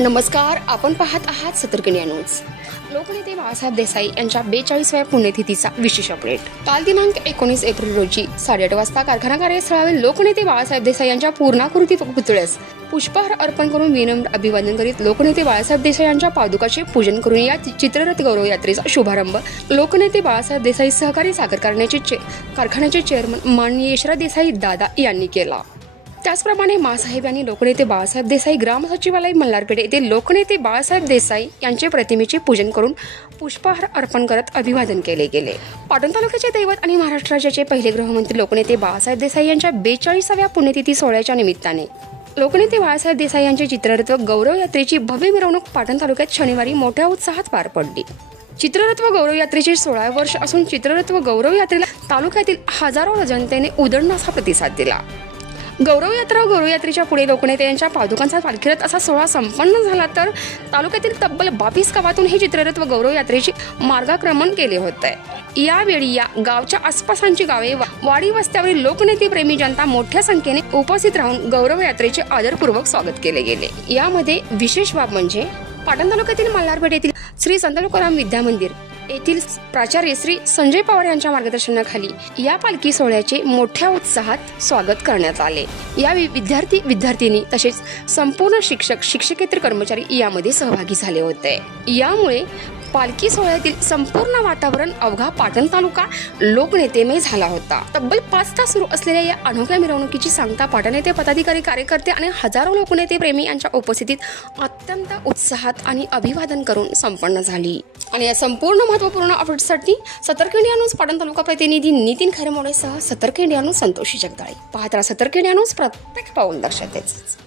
नमस्कार, आपण पाहत आहात सतर्क न्यूज। लोकनेते बाळासाहेब देसाई यांच्या 42व्या पुण्यतिथीचा विशेष अपडेट। काल दिनांक 19 एप्रिल रोजी 8:30 वाजता कारखाना कार्यस्थळावर लोकनेते बाळासाहेब देसाई यांच्या पूर्णाकृती पुतळ्यास पुष्पहार अर्पण करून विनम्र अभिवादन करीत लोकनेते बाळासाहेब देसाई यांच्या पादुकाचे पूजन करून या चित्ररथ गौरव यात्रेचा शुभारंभ लोकनेते बाळासाहेब देसाई सहकारी साखर कारखान्याचे चेअरमन माननीय यशराज देसाई दादा यांनी केला। त्याचप्रमाणे मासाहेब यांनी लोकनेते बाळासाहेब देसाई ग्राम सचिवालय मल्हारपेठ येथे लोकनेते बाळासाहेब देसाई यांचे प्रतिमेचे पूजन करून पुष्पहार अर्पण करत अभिवादन केले गेले। पाटण तालुक्याचे दैवत आणि महाराष्ट्र राज्याचे पहिले गृहमंत्री लोकनेते बाळासाहेब देसाई यांच्या 42व्या पुण्यतिथी सोहळ्याच्या निमित्ताने लोकनेते बाळासाहेब देसाई यांच्या चित्ररथ गौरव यात्रेची भव्य मिरवणूक पाटण तालुक्यात शनिवारी मोठ्या उत्साहात पार पडली। चित्ररथ व गौरव यात्रेचे 16 वर्ष असून चित्ररथ व गौरव यात्रेला तालुक्यातील हजारो जनतेने उदंड प्रतिसाद दिला। गौरव यात्रेच्या पुढे लोकनेते यांच्या पादुकांचा पालखीरथ असा सोहळा संपन्न झाला, तर तालुक्यातील तब्बल 22 गावातून हे चित्ररथ व गौरव यात्रेचे मार्गक्रमण केले होते। यावेळी या गावच्या आसपासची गावे वाडी वस्त्यावरील लोकनेते प्रेमी जनता मोठ्या संख्येने उपस्थित राहून गौरव यात्रेचे आदरपूर्वक स्वागत केले गेले। यामध्ये विशेष बाब म्हणजे पाटण तालुक्यातील मल्हारपेठ येथील श्री संत तुकाराम विद्या मंदिर येथील प्राचार्य श्री संजय पवार यांच्या मार्गदर्शनाखाली या पालखी सोहळ्याचे मोठ्या उत्साहात स्वागत करण्यात आले। यावेळी विद्यार्थी तसेच संपूर्ण शिक्षकेतर कर्मचारी यामध्ये सहभागी झाले होते। यामुळे पालखी सोहळ्यातील संपूर्ण वातावरण अवघा पाटण तालुका लोकनेतेमय झाला होता। तब्बल 5 तास सुरू असलेल्या या अनोख्या मिरवणुकीची सांगता पाटण येथे पदाधिकारी, कार्यकर्ते आणि हजारो लोकनेते प्रेमी यांच्या उपस्थितीत अत्यंत उत्साहात आणि अभिवादन करून संपन्न झाली। आणि या संपूर्ण महत्त्वपूर्ण अपडेटसाठी सतर्क इंडिया न्यूज पाटण तालुका प्रतिनिधी नितीन खरमोडे सह सतर्क इंडिया न्यूज संतोषी जगदाळे। पाहत राहा सतर्क इंडिया न्यूज, प्रत्येक पाऊल लक्षात द्यायचं।